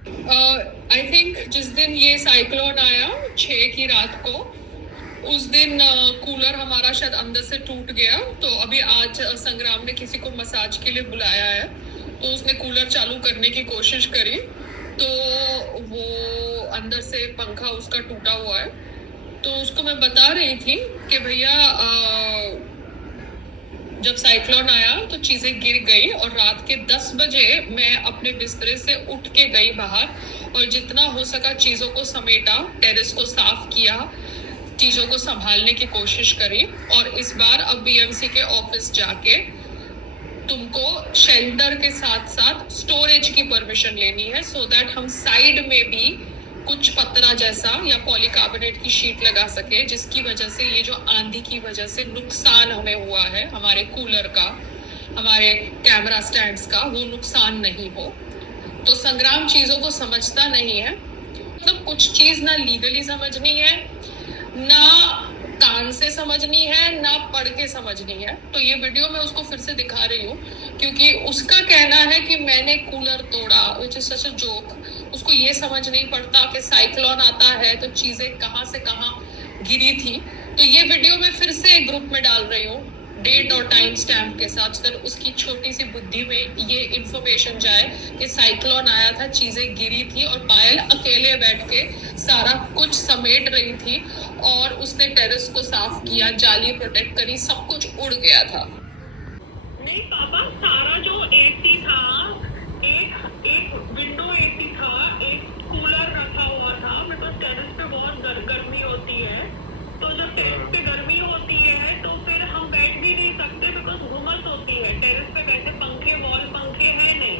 I think जिस दिन ये साइक्लोन आया 6 की रात को, उस दिन कूलर हमारा शायद अंदर से टूट गया। तो अभी आज संग्राम ने किसी को मसाज के लिए बुलाया है, तो उसने कूलर चालू करने की कोशिश करी, तो वो अंदर से पंखा उसका टूटा हुआ है। तो उसको मैं बता रही थी कि भैया जब साइक्लोन आया तो चीजें गिर गई, और रात के 10 बजे मैं अपने बिस्तरे से उठ के गई बाहर, और जितना हो सका चीजों को समेटा, टेरेस को साफ किया, चीजों को संभालने की कोशिश करी। और इस बार अब बीएमसी के ऑफिस जाके तुमको शेल्टर के साथ साथ स्टोरेज की परमिशन लेनी है, सो दैट हम साइड में भी कुछ पतरा जैसा या पॉलीकार्बोनेट की शीट लगा सके, जिसकी वजह से ये जो आंधी की वजह से नुकसान हमें हुआ है, हमारे कूलर का, हमारे कैमरा स्टैंड्स का, वो नुकसान नहीं हो। तो संग्राम चीजों को समझता नहीं है। मतलब कुछ चीज ना लीगली समझनी है, ना कान से समझनी है, ना पढ़ के समझनी है। तो ये वीडियो मैं उसको फिर से दिखा रही हूँ, क्योंकि उसका कहना है कि मैंने कूलर तोड़ा, which is such a joke. उसको ये समझ नहीं पड़ता कि साइक्लोन आता है तो चीजें कहाँ से कहाँ गिरी थी। तो ये वीडियो मैं फिर से ग्रुप में डाल रही हूँ, डेट और टाइम स्टैम्प के साथ, तर उसकी छोटी सी बुद्धि में ये इंफॉर्मेशन जाए कि साइक्लोन आया था, चीजें गिरी थी, और पायल अकेले बैठ के सारा कुछ समेट रही थी, और उसने टेरेस को साफ किया, जाली प्रोटेक्ट करी, सब कुछ उड़ गया था। नहीं पापा, सारा जो एसी था, एक एक विंडो एसी था, एक कूलर रखा हुआ था। मेरे पास टेरेस पे बहुत गर्मी होती है, तो जब टेरेस पे गर्मी होती है तो फिर हम बैठ भी नहीं सकते, बिकॉज घुमस होती है टेरेस पे। वैसे पंखे, वॉल पंखे है नहीं,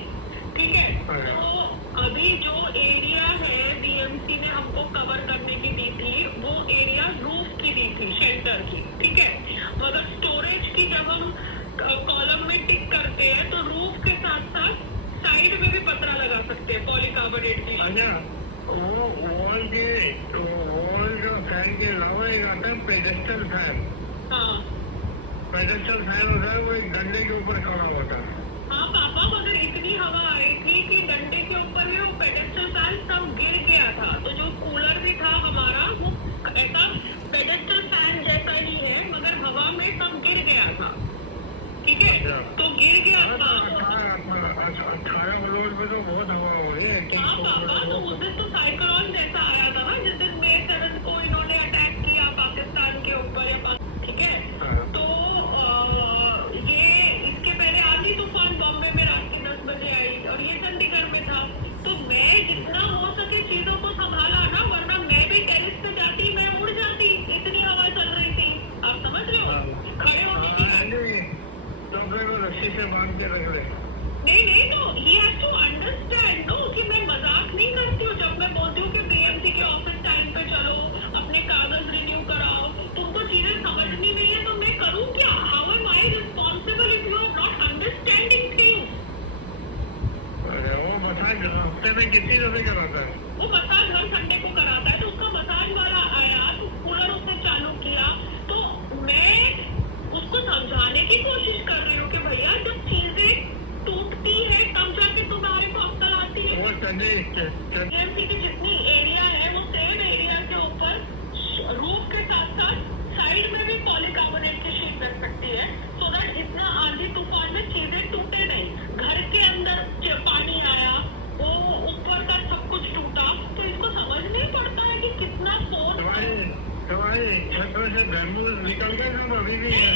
ठीक है। तो अभी जो एरिया है बीएमसी ने हमको कवर करने की दी थी, वो एरिया रूफ की दी थी, शेल्टर की, ठीक है। मगर स्टोरेज की जब हम कॉलम में टिक करते हैं तो रूफ के साथ साथ साइड में भी पतरा लगा सकते हैं, पॉलीकार्बोनेट की। अच्छा, वो वॉल के, वॉल जो फैन के अलावा एक आता है पेडेस्टल फैन। हाँ, पेडेस्टल फैन होता है, वो एक डंडे के ऊपर खड़ा होता है। हाँ पापा, मगर इतनी हवा आई थी कि डंडे के ऊपर भी वो पेडेस्टल फैन सब गिर गया था। तो जो कूलर भी था हमारा, वो ऐसा पेडेस्टल फैन जैसा ही है, मगर हवा में सब गिर गया था, ठीक है। तो गिर गया था 18 फ्लोर पे, तो बहुत हवा हो रही है। हाँ पापा, तो उस दिन तो साइक्लोन जैसा आया था ना, जिस दिन May 7 को इन्होंने अटैक किया पाकिस्तान के ऊपर, ठीक है। तो ये इसके पहले आंधी तूफान बॉम्बे में रात के 10 बजे आई, और ये चंडीगढ़ में था। तो मैं जितना हो सके चीजों को संभाला ना, वरना मैं भी टेरिस पे जाती, मैं उड़ जाती, इतनी हवा चल रही थी। आप समझ रहे हो, खड़े होने की। तो फिर वो रस्सी से बांध के रख ले। नहीं नहीं, तो he has to understand, no, कि मैं मजाक नहीं करती हूँ जब मैं बोलती हूँ कि बीएमसी के ऑफिस टाइम पे चलो, अपने कागज रिन्यू कराओ। तुमको चीजें समझनी नहीं है तो मैं करूँ क्या? How am I responsible if you are not understanding things? अरे वो मसाज हफ्ते में कितनी दफे कराता है? वो मसाज हर संडे को कराता है। तो उसका मसाज वाला आया तो कूलर उसने चालू किया, तो मैं उसको समझाने की कोशिश कर रही हूँ कि भैया जब चीजें टूटती है तब जाके तुम्हारे को अक्ल आती है। वो बीएमसी की जितनी एरिया है, वो सेम एरिया के ऊपर रूफ के साथ साथ साइड में भी पॉलीकार्बोनेट की शीट रख सकती है, सो दैट जितना आंधी तूफान में चीजें टूटे नहीं। घर के अंदर पानी आया, वो ऊपर का सब कुछ टूटा, तो इसको समझ नहीं पड़ता है कि कितना फोर्स। तुम्हारी छतों से बैम्बू निकल गए सब अभी भी है?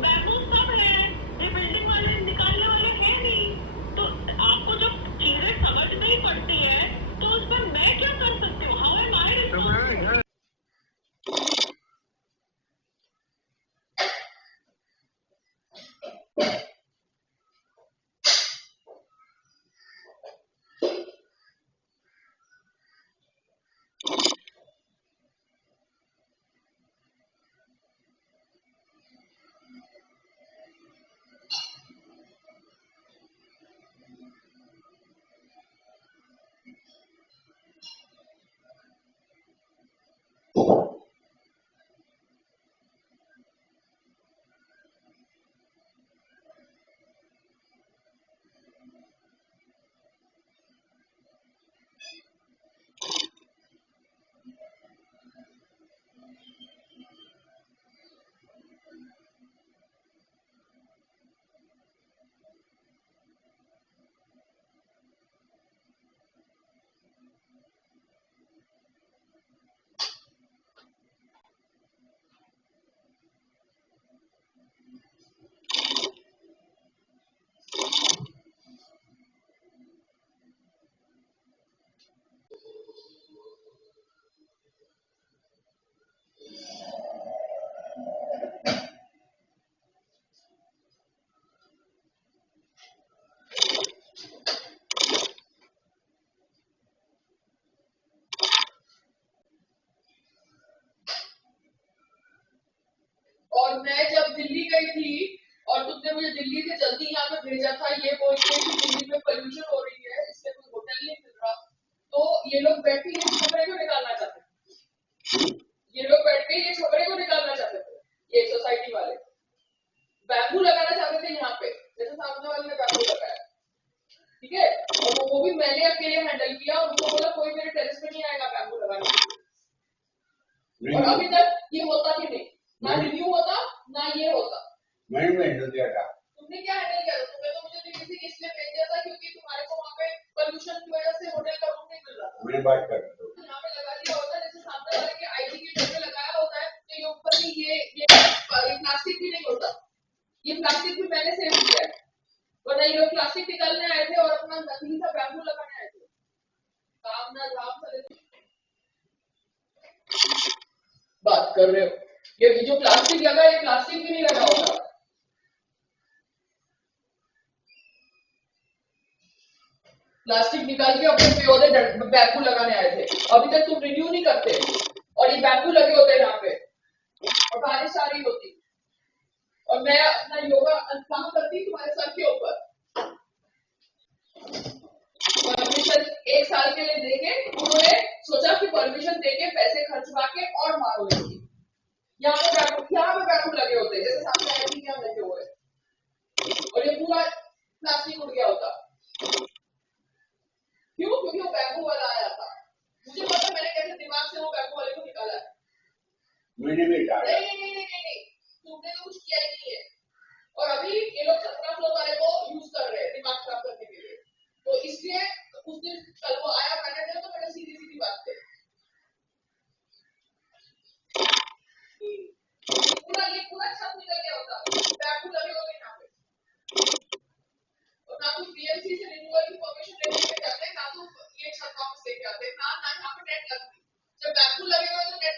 बैम्बू सब है, ये बिल्डिंग वाले निकालने वाले हैं नहीं। तो आपको जब चीजें समझ नहीं पड़ती है तो उस पर मैं क्या कर सकती हूँ? How am I responsible? Delhi गई थी और तुमने मुझे दिल्ली से जल्दी यहाँ पे भेजा था ये बोल के कि दिल्ली में पोल्यूशन हो रही है, इसलिए कोई होटल नहीं मिल रहा, तो ये लोग बैठ के ये खबरें को निकालना चाहते थे। ये लोग बैठ के ये खबरें को निकालना चाहते थे। ये सोसाइटी वाले बैम्बू लगाना चाहते थे यहाँ पे, जैसे सामने वाले ने बैम्बू लगाया, ठीक है, और वो भी मैंने अकेले हैंडल किया और उनको बोला कोई मेरे टेरेस पे नहीं आएगा बैम्बू लगाने के लिए। और अभी तक ये होता भी नहीं, ना रिव्यू होता ना ये होता। मैंने हैंडल किया था। तुमने क्या हैंडल किया? तुम्हें तो मुझे दिल्ली से इसलिए भेज दिया था क्योंकि तुम्हारे को वहाँ पे पोल्यूशन की वजह से होटल का रूम नहीं मिल रहा था। मैंने बात कर दी। यहाँ पे लगा दिया होता, जैसे सामने वाले के आईडी के घर पे लगाया होता है, तो ये ऊपर भी ये प्लास्टिक भी नहीं होता, ये प्लास्टिक भी मैंने सेव किया है, वरना ये लोग प्लास्टिक निकालने आए थे और अपना नकली सा बैम्बू लगाने आए थे। काम ना धाम चले बात कर रहे हो, ये जो प्लास्टिक लगा ये प्लास्टिक भी नहीं लगा होगा। प्लास्टिक निकाल के अपने प्योरे बैम्बू लगाने आए थे। अभी तक तुम रिन्यू नहीं करते और ये बैम्बू लगे होते यहाँ पे और बारिश आ रही होती और मैं अपना योगा काम करती तुम्हारे सर के ऊपर। परमिशन 1 साल के लिए देके उन्होंने सोचा कि परमिशन देके पैसे खर्चवा के और मारो लेंगे। यहाँ पे बैम्बू लगे होते जैसे सामने आई थी लगे हुए और ये पूरा प्लास्टिक उड़ गया होता। क्यों? क्योंकि वो बैम्बू वाला आया था। मुझे पता मैंने कैसे दिमाग से वो बैम्बू वाले को निकाला है। मैंने भी डाला। नहीं, तुमने तो कुछ किया ही नहीं है। और अभी ये लोग 17 फ्लोर वाले को यूज कर रहे हैं दिमाग खराब करने के लिए। तो इसलिए उस दिन कल वो आया मैनेजर, तो मैंने सीधी बात कही। पूरा छत निकल गया होता, बैम्बू लगे होते यहाँ पे। और ना तो बीएमसी से रिन्यूअल की परमिशन लेके जाते, ना तो ये छत वापस लेके आते, ना यहाँ पे नेट लगती। जब बैम्बू लगेगा तो नेट